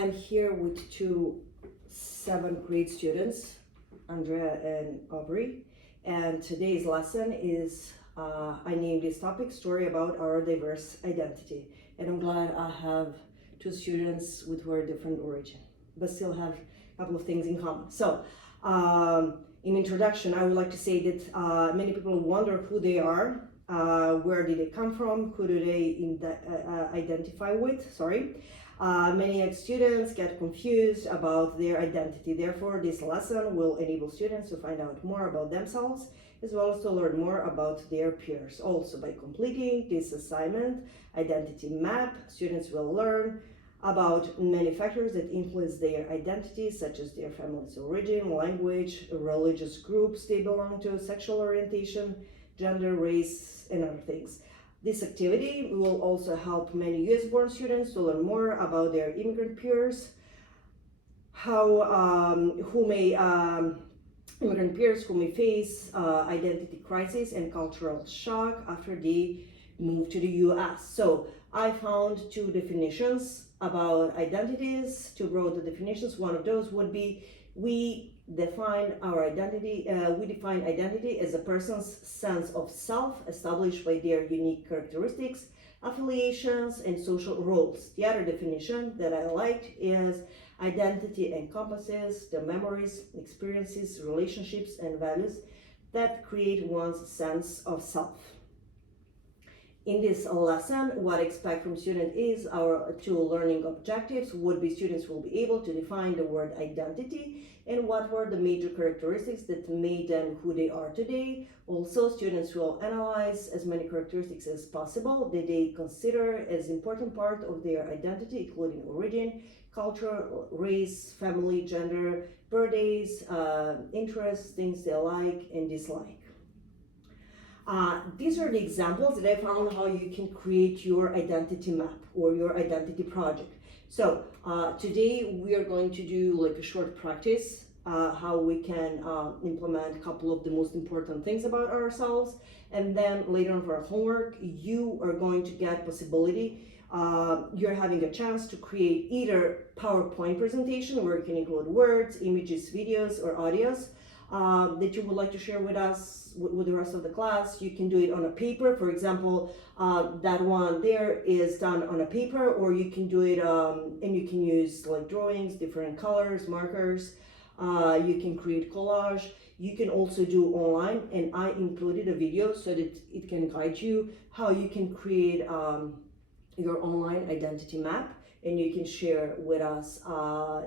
I'm here with two seventh grade students, Andrea and Aubry, and today's lesson is I named this topic Story About Our Diverse Identity. And I'm glad I have two students with very different origin, but still have a couple of things in common. So, in introduction, I would like to say that many people wonder who they are, where did they come from, who do they identify with, sorry. Many ex-students get confused about their identity. Therefore, this lesson will enable students to find out more about themselves, as well as to learn more about their peers. Also, by completing this assignment, identity map, students will learn about many factors that influence their identity, such as their family's origin, language, religious groups they belong to, sexual orientation, gender, race, and other things. This activity will also help many US-born students to learn more about their immigrant peers, immigrant peers who may face identity crisis and cultural shock after they move to the US. So I found two definitions about identities, two broad definitions. One of those would be we define identity as a person's sense of self established by their unique characteristics, affiliations, and social roles. The other definition that I liked is identity encompasses the memories, experiences, relationships, and values that create one's sense of self. In this lesson, what I expect from students is our two learning objectives would be students will be able to define the word identity and what were the major characteristics that made them who they are today. Also, students will analyze as many characteristics as possible that they consider as important part of their identity, including origin, culture, race, family, gender, birthdays, interests, things they like and dislike. These are the examples that I found how you can create your identity map or your identity project. So today we are going to do like a short practice how we can implement a couple of the most important things about ourselves, and then later on for our homework you are going to get possibility. You're having a chance to create either PowerPoint presentation where you can include words, images, videos, or audios that you would like to share with us, with the rest of the class. You can do it on a paper. For example, that one there is done on a paper, or you can do it and you can use like drawings, different colors, markers. You can create collage. You can also do online, and I included a video so that it can guide you how you can create your online identity map, and you can share with us.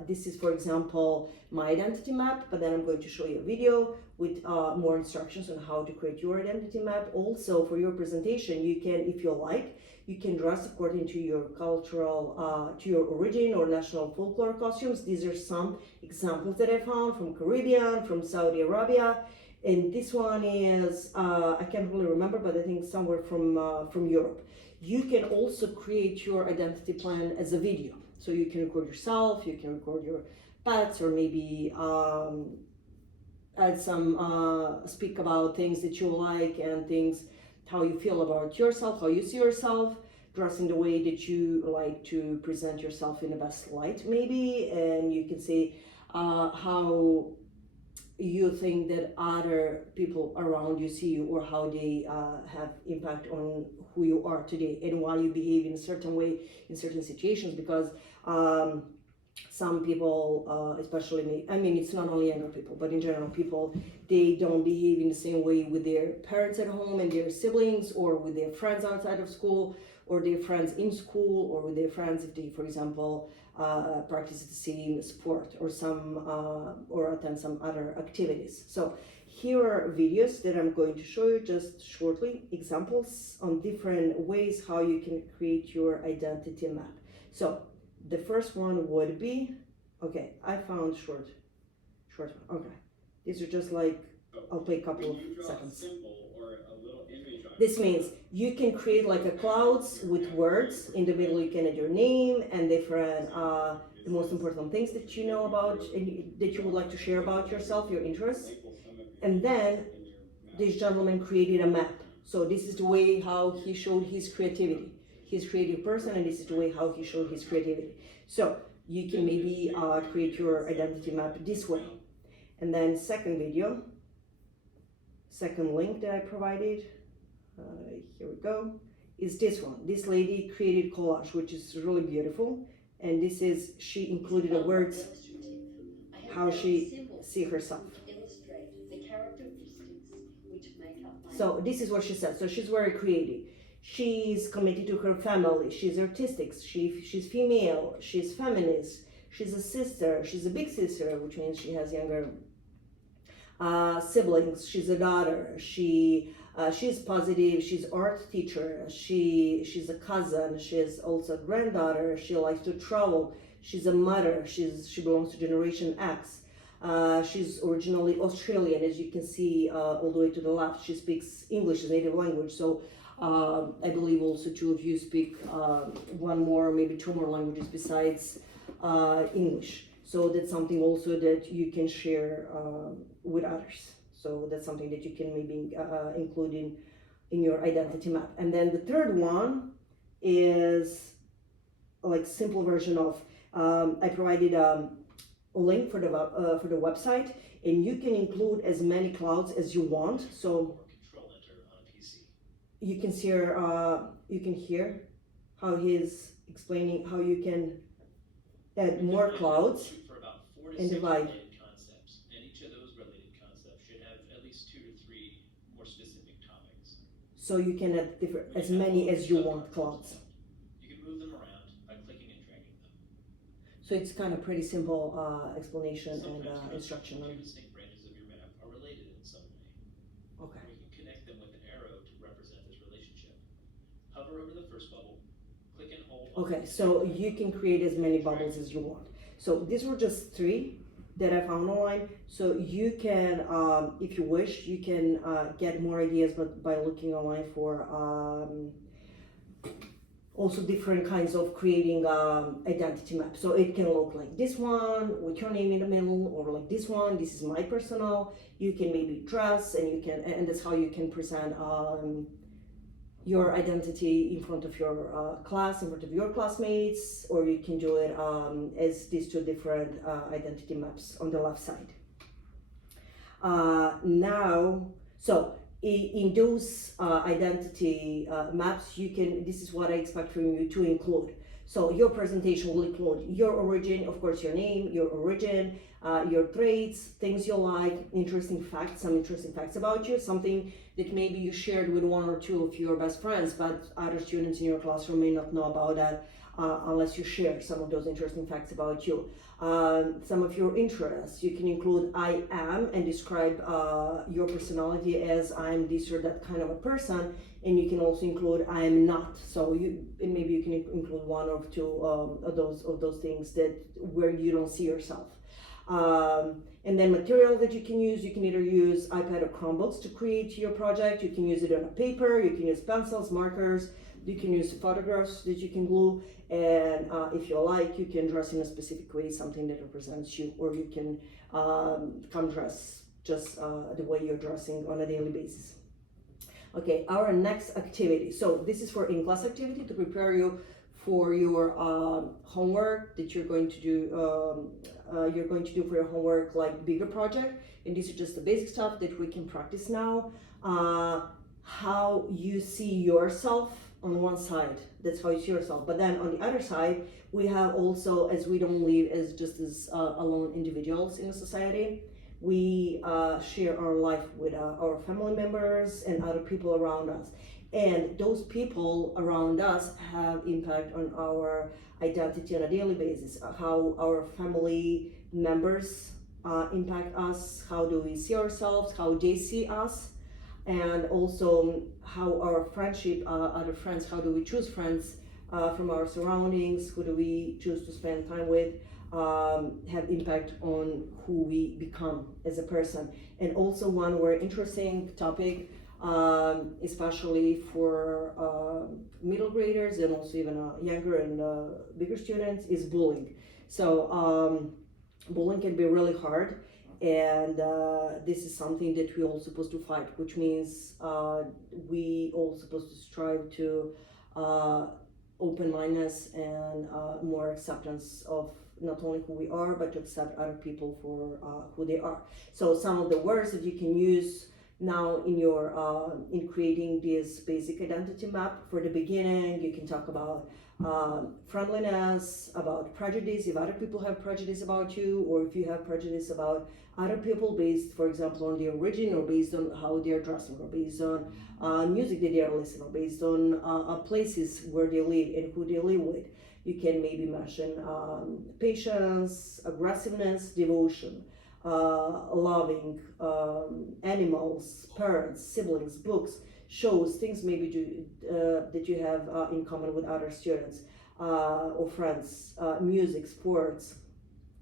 This is, for example, my identity map, but then I'm going to show you a video with more instructions on how to create your identity map. Also, for your presentation, you can, if you like, you can dress according to your cultural, to your origin or national folklore costumes. These are some examples that I found from Caribbean, from Saudi Arabia, and this one is, I can't really remember, but I think somewhere from Europe. You can also create your identity plan as a video. So you can record yourself, you can record your pets, or maybe add some, speak about things that you like and things, how you feel about yourself, how you see yourself, dressing the way that you like to present yourself in the best light maybe, and you can say how you think that other people around you see you, or how they have impact on who you are today and why you behave in a certain way in certain situations, because some people, especially me, I mean, it's not only younger people, but in general, people, they don't behave in the same way with their parents at home and their siblings, or with their friends outside of school, or their friends in school, or with their friends if they, for example, practice the same sport or or attend some other activities. So here are videos that I'm going to show you just shortly, examples on different ways how you can create your identity map. So the first one would be, okay, I found short one. Okay, these are just like, I'll play a couple of seconds. This means you can create like a clouds with words. In the middle you can add your name and different the most important things that you know about and that you would like to share about yourself, your interests. And then this gentleman created a map. So this is the way how he showed his creativity. He's a creative person, and this is the way how he showed his creativity. So you can maybe create your identity map this way. And then second video, second link that I provided, here we go, is this one. This lady created collage, which is really beautiful. And this is, she included the words, how she see herself. So this is what she said. So she's very creative. She's committed to her family. She's artistic. She's female. She's feminist. She's a sister. She's a big sister, which means she has younger siblings. She's a daughter. She's positive. She's art teacher. She's a cousin. She's also a granddaughter. She likes to travel. She's a mother. She belongs to Generation X. She's originally Australian, as you can see all the way to the left. She speaks English as native language. So I believe also two of you speak one more, maybe two more languages besides English. So that's something also that you can share with others. So that's something that you can maybe include in your identity map. And then the third one is like simple version of, I provided a link for the website, and you can include as many clouds as you want. So you can hear how he's explaining how you can add more clouds and divide. Concepts, and each of those related concepts should have at least 2 to 3 more specific topics. So you can add as many as you want clouds. You can move them around by clicking and dragging them. So it's kind of pretty simple explanation and instruction. Two distinct branches of your map are related in some way. Okay. We can connect them with an arrow to represent this relationship. Hover over the first bubble, click and hold. Okay, so you can create as many bubbles as you want. So these were just 3 that I found online. So you can, if you wish, you can get more ideas, but by looking online for also different kinds of creating identity maps. So it can look like this one with your name in the middle, or like this one. This is my personal. You can maybe dress, and you can, and that's how you can present your identity in front of your class, in front of your classmates, or you can do it as these 2 different identity maps on the left side. Now, so in those identity maps, you can, this is what I expect from you to include. So your presentation will include your origin, of course, your name, your origin, your traits, things you like, interesting facts, some interesting facts about you, something that maybe you shared with 1 or 2 of your best friends, but other students in your classroom may not know about that unless you share some of those interesting facts about you. Some of your interests, you can include I am, and describe your personality as I'm this or that kind of a person, and you can also include I am not. So maybe you can include 1 or 2 of those things that where you don't see yourself. And then material that you can either use iPad or Chromebooks to create your project. You can use it on a paper, you can use pencils, markers, you can use photographs that you can glue, and if you like, you can dress in a specific way, something that represents you, or you can come dress just the way you're dressing on a daily basis. Okay, our next activity. So this is for in-class activity to prepare you for your homework that you're going to do for your homework, like bigger project. And these are just the basic stuff that we can practice now. How you see yourself on one side, that's how you see yourself. But then on the other side, we have also, as we don't live as just as alone individuals in a society, we share our life with our family members and other people around us. And those people around us have impact on our identity on a daily basis. How our family members impact us, how do we see ourselves, how they see us, and also how our friendship, other friends, how do we choose friends from our surroundings, who do we choose to spend time with, have impact on who we become as a person. And also one very interesting topic, especially for middle graders and also even younger and bigger students, is bullying. So bullying can be really hard, and this is something that we all supposed to fight, which means we all supposed to strive to open-mindedness and more acceptance of not only who we are, but to accept other people for who they are. So some of the words that you can use now in your in creating this basic identity map. For the beginning, you can talk about friendliness, about prejudice, if other people have prejudice about you, or if you have prejudice about other people based, for example, on their origin, or based on how they're dressing, or based on music that they are listening, or based on places where they live and who they live with. You can maybe mention patience, aggressiveness, devotion, loving, animals, parents, siblings, books, shows, things maybe that you have in common with other students or friends, music, sports,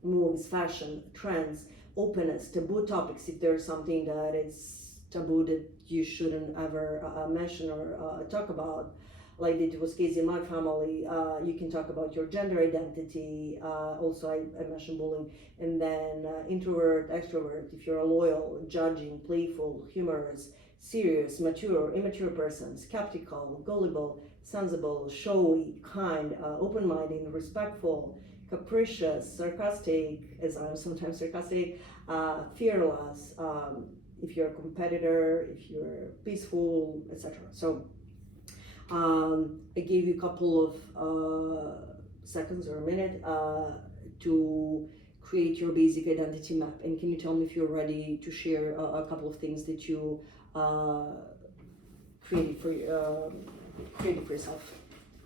movies, fashion, trends, openness, taboo topics. If there's something that is taboo that you shouldn't ever mention or talk about, like it was case in my family, you can talk about your gender identity. Also, I mentioned bullying, and then introvert, extrovert. If you're a loyal, judging, playful, humorous, serious, mature, immature person, skeptical, gullible, sensible, showy, kind, open-minded, respectful, capricious, sarcastic, as I'm sometimes sarcastic, fearless, if you're a competitor, if you're peaceful, etc. So I gave you a couple of seconds or a minute to create your basic identity map. And can you tell me if you're ready to share a couple of things that you created for yourself?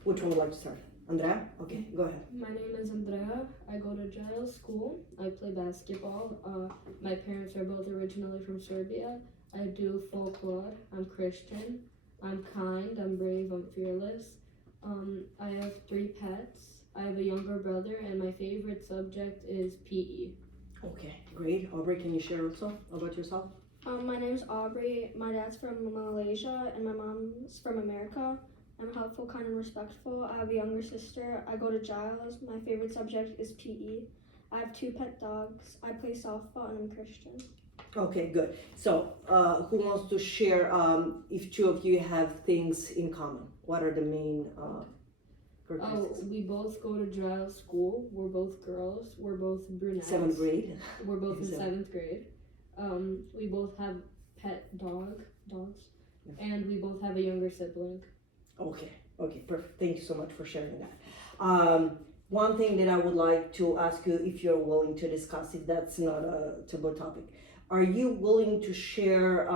Which one would like to start? Andrea? Okay, go ahead. My name is Andrea. I go to Giles School. I play basketball. My parents are both originally from Serbia. I do folklore. I'm Christian. I'm kind. I'm brave. I'm fearless. I have 3 pets. I have a younger brother, and my favorite subject is PE. Okay, great. Aubry, can you share also about yourself? My name's Aubry. My dad's from Malaysia and my mom's from America. I'm helpful, kind, and respectful. I have a younger sister. I go to Giles. My favorite subject is PE. I have 2 pet dogs. I play softball and I'm Christian. Okay, good. So, who wants to share if 2 of you have things in common? What are the main characteristics? We both go to Giles School. We're both girls. We're both brunettes. 7th grade. We're both in Seven. 7th grade. We both have pet dogs, and we both have a younger sibling. Okay, perfect. Thank you so much for sharing that. One thing that I would like to ask you, if you're willing to discuss, if that's not a taboo topic, are you willing to share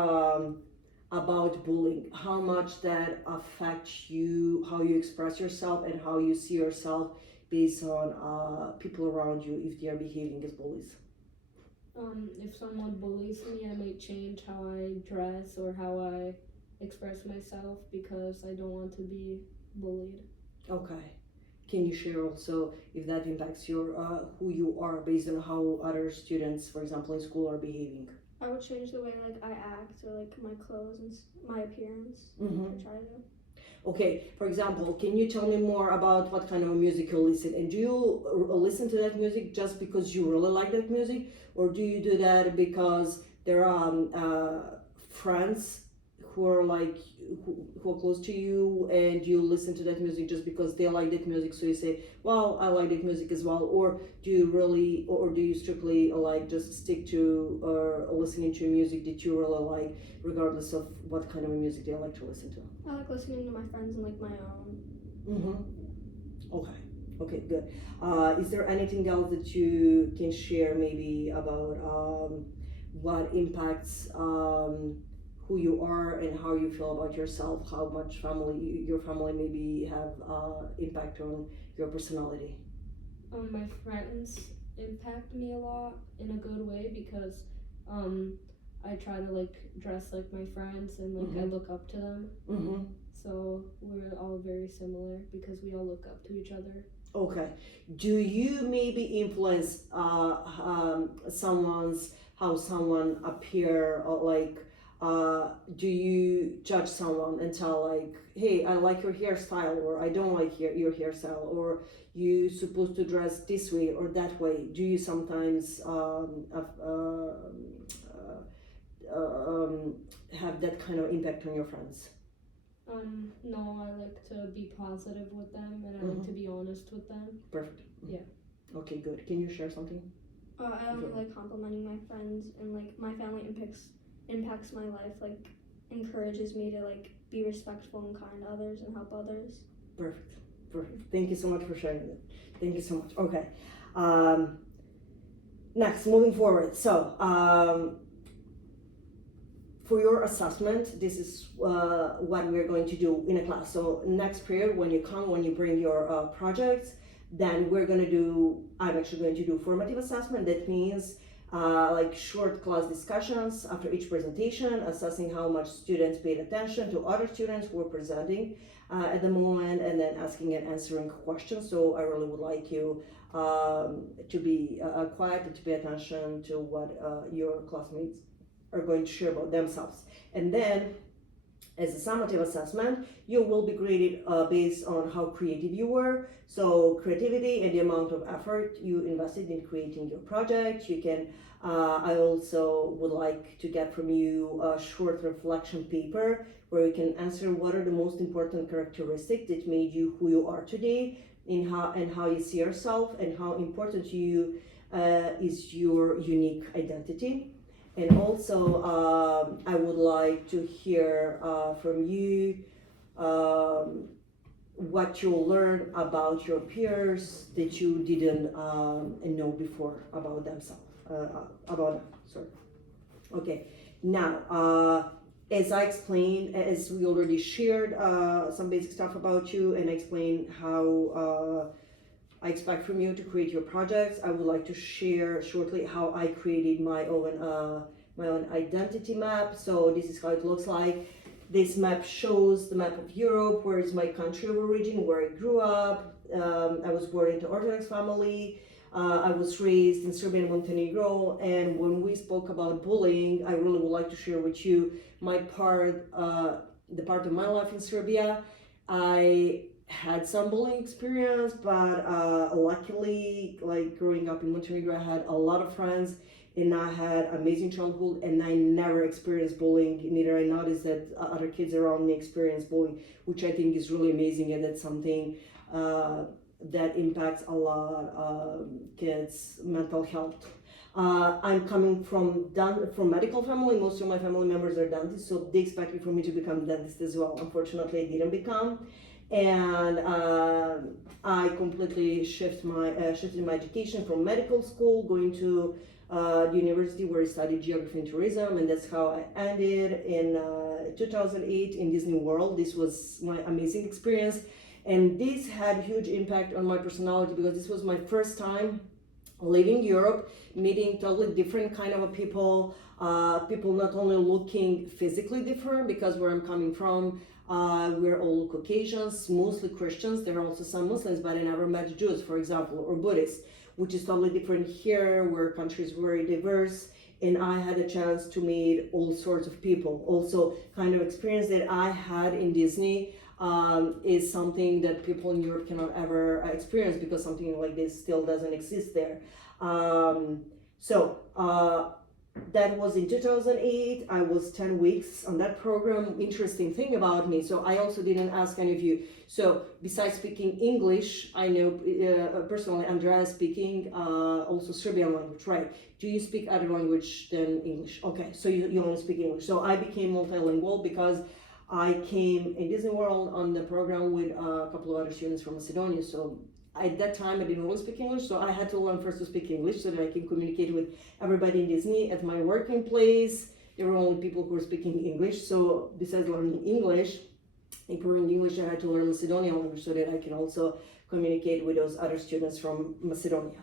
about bullying, how much that affects you, how you express yourself, and how you see yourself based on people around you if they are behaving as bullies? If someone bullies me, I might change how I dress or how I express myself because I don't want to be bullied. Okay. Can you share also if that impacts your who you are based on how other students, for example, in school are behaving? I would change the way I act or my clothes and my appearance. Mm-hmm. I try to. Okay, for example, can you tell me more about what kind of music you listen? And do you listen to that music just because you really like that music? Or do you do that because there are friends who are who are close to you and you listen to that music just because they like that music, so you say, well, I like that music as well? Or do you strictly just stick to listening to music that you really like regardless of what kind of music they like to listen to? I like listening to my friends and my own. Mm-hmm. Okay, good. Is there anything else that you can share maybe about what impacts who you are and how you feel about yourself, how much your family maybe have impact on your personality? My friends impact me a lot in a good way because I try to dress like my friends and I look up to them. Mm-hmm. So we're all very similar because we all look up to each other. Okay. Do you maybe influence how someone appear, or do you judge someone and tell hey, I like your hairstyle, or I don't like your hairstyle, or you supposed to dress this way or that way? Do you sometimes have that kind of impact on your friends? No, I like to be positive with them and I like to be honest with them. Perfect. Yeah. Okay, good. Can you share something? I only like complimenting my friends, and like my family impacts my life. Like encourages me to like be respectful and kind to others and help others. Perfect. Perfect. Thank you so much for sharing that. Thank you so much. Okay. Um, Next, moving forward. So, for your assessment, this is what we're going to do in a class. So next period, when you bring your projects, then I'm actually going to do formative assessment. That means like short class discussions after each presentation, assessing how much students paid attention to other students who were presenting at the moment, and then asking and answering questions. So I really would like you to be quiet and to pay attention to what your classmates are going to share about themselves. And then as a summative assessment, you will be graded based on how creative you were. So creativity and the amount of effort you invested in creating your project. You can, I also would like to get from you a short reflection paper where you can answer what are the most important characteristics that made you who you are today, in how you see yourself, and how important to you is your unique identity. And also, I would like to hear from you what you learned about your peers that you didn't know before about themselves. About them. Sorry. Okay. Now, as I explained, as we already shared some basic stuff about you, and explained how I expect from you to create your projects, I would like to share shortly how I created my own identity map. So this is how it looks like. This map shows the map of Europe, where is my country of origin, where I grew up. I was born into Orthodox family. I was raised in Serbia and Montenegro. And when we spoke about bullying, I really would like to share with you the part of my life in Serbia. I had some bullying experience, but luckily, like growing up in Montenegro, I had a lot of friends, and I had amazing childhood, and I never experienced bullying. Neither I noticed that other kids around me experienced bullying, which I think is really amazing, and that's something that impacts a lot kids' mental health. I'm coming from medical family. Most of my family members are dentists, so they expected for me to become a dentist as well. Unfortunately, I didn't become. And I completely shifted my education from medical school, going to the university where I studied geography and tourism, and that's how I ended in 2008 in Disney World. This was my amazing experience, and this had huge impact on my personality because this was my first time leaving Europe, meeting totally different kind of people, people not only looking physically different, because where I'm coming from, we're all Caucasians, mostly Christians. There are also some Muslims, but I never met Jews, for example, or Buddhists, which is totally different here, where country is very diverse. And I had a chance to meet all sorts of people. Also, kind of experience that I had in Disney is something that people in Europe cannot ever experience, because something like this still doesn't exist there. That was in 2008. I was 10 weeks on that program. Interesting thing about me, so I also didn't ask any of you. So besides speaking English, I know personally Andrea speaking also Serbian language, right? Do you speak other language than English? Okay, so you only speak English. So I became multilingual because I came in Disney World on the program with a couple of other students from Macedonia. So at that time I didn't really speak English, so I had to learn first to speak English so that I can communicate with everybody in Disney. At my working place, there were only people who were speaking English. So besides learning English, improving English, I had to learn Macedonian language so that I can also communicate with those other students from Macedonia.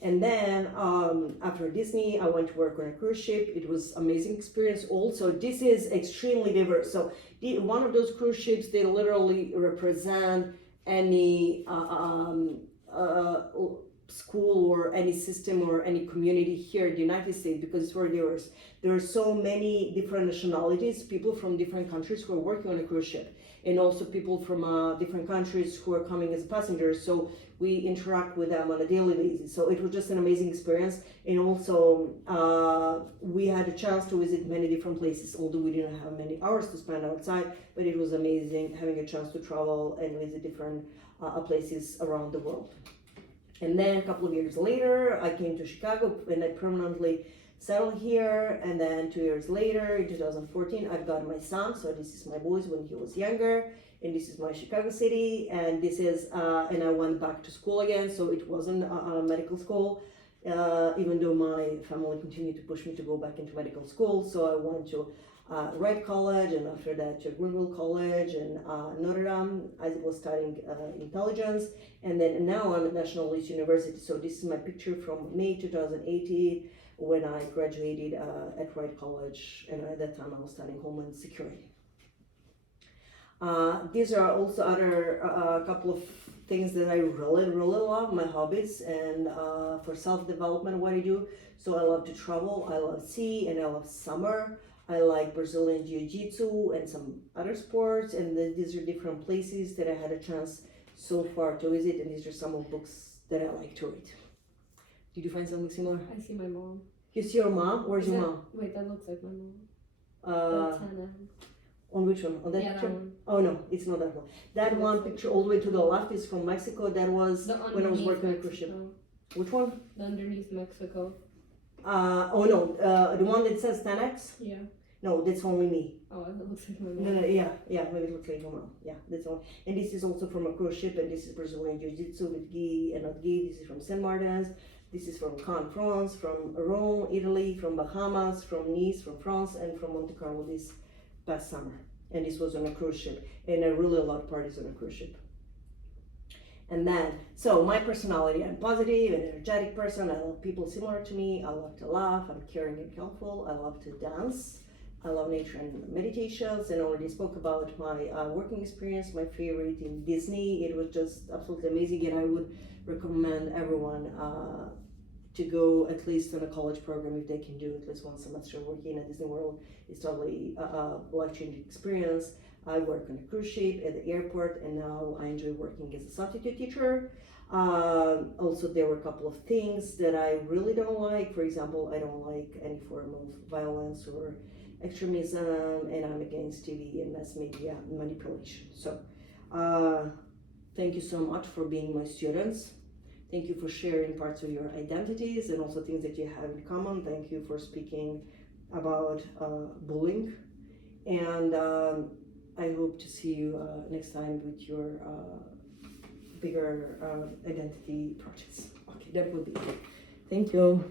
And then after Disney, I went to work on a cruise ship. It was amazing experience. Also, this is extremely diverse. So one of those cruise ships, they literally represent any school or any system or any community here in the United States, because it's very diverse. There are so many different nationalities, people from different countries who are working on a cruise ship, and also people from different countries who are coming as passengers. So we interact with them on a daily basis. So it was just an amazing experience. And also we had a chance to visit many different places, although we didn't have many hours to spend outside, but it was amazing having a chance to travel and visit different places around the world. And then a couple of years later, I came to Chicago and I permanently settled here. And then 2 years later, in 2014, I've got my son. So this is my boys when he was younger. And this is my Chicago city. And this is, and I went back to school again. So it wasn't a medical school, even though my family continued to push me to go back into medical school. So I went to Wright College, and after that to Greenville College and Notre Dame. I was studying intelligence, and then now I'm at National Louis University. So this is my picture from May 2018 when I graduated at Wright College, and at that time I was studying Homeland Security. These are also other couple of things that I really love, my hobbies, and for self-development, what I do. So I love to travel, I love sea, and I love summer. I like Brazilian Jiu-Jitsu and some other sports, and these are different places that I had a chance so far to visit, and these are some of the books that I like to read. Did you find something similar? I see my mom. You see your mom? Where's your that, mom? Wait, that looks like my mom. Uh, on which one? On that picture? That one. Oh no, it's not that one. That one picture all the way to the left is from Mexico. That was when I was working on a cruise ship. Which one? The underneath Mexico. Oh no, the one that says 10X? Yeah. No, that's only me. Oh, that looks like my mom. No, yeah, maybe it looks like your mom. Yeah, that's all. And this is also from a cruise ship, and this is Brazilian Jiu-Jitsu with gi and not gi. This is from Saint Martin's. This is from Cannes, France, from Rome, Italy, from Bahamas, from Nice, from France, and from Monte Carlo this past summer. And this was on a cruise ship, and I really love parties on a cruise ship. And then, so my personality, I'm positive and energetic person. I love people similar to me. I love to laugh. I'm caring and helpful. I love to dance. I love nature and meditations, and already spoke about my working experience, my favorite in Disney. It was just absolutely amazing, and I would recommend everyone to go at least on a college program if they can do at least one semester working at Disney World. It's totally a life-changing experience. I work on a cruise ship at the airport, and now I enjoy working as a substitute teacher. Also, there were a couple of things that I really don't like. For example, I don't like any form of violence or extremism, and I'm against TV and mass media manipulation. So, thank you so much for being my students. Thank you for sharing parts of your identities and also things that you have in common. Thank you for speaking about bullying. And I hope to see you next time with your bigger identity projects. Okay, that would be it. Thank you.